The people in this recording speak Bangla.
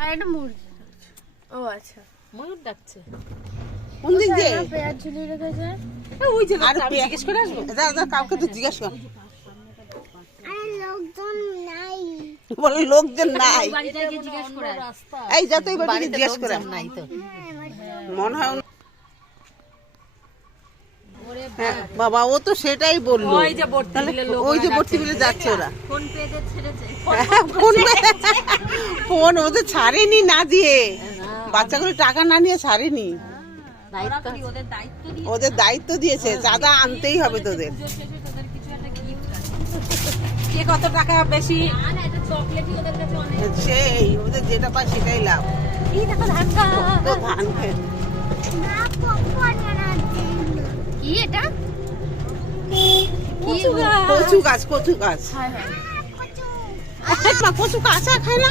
আর একটা মুরগি ও আচ্ছা। ময়ূর ডাকছে। কোন দিক দিয়ে? একটা ঝুলিয়ে রেখেছে? ওই যে আর জিজ্ঞেস করে আসব? যা যা কাউকে তো জিজ্ঞেস কর। লোকজন নাই। বলে লোকজন নাই। বাড়িটা গিয়ে জিজ্ঞেস করে আয়। রাস্তা এই যা বাড়িতে জিজ্ঞেস করে নাই তো। মনে হয় ওর- হ্যাঁ, বাবা ও তো সেটাই বলল। ওই যে ভর্তি বিলে যাচ্ছে ওরা। ফোন পেতে ছেড়েছে। হ্যাঁ, ফোন ফোন ওদের ছাড়েনি না দিয়ে। বাচ্চাগুলো টাকা না নিয়ে ছাড়েনি। ওদের দায়িত্ব ওদের দায়িত্ব দিয়েছে চাঁদা আনতেই হবে তোদের। কে কত টাকা বেশি? সেই ওদের যেটা পায় সেটাই লাভ। ধান কি এটা? কচু গাছ কচু গাছ। কচু কাঁচা খায় না?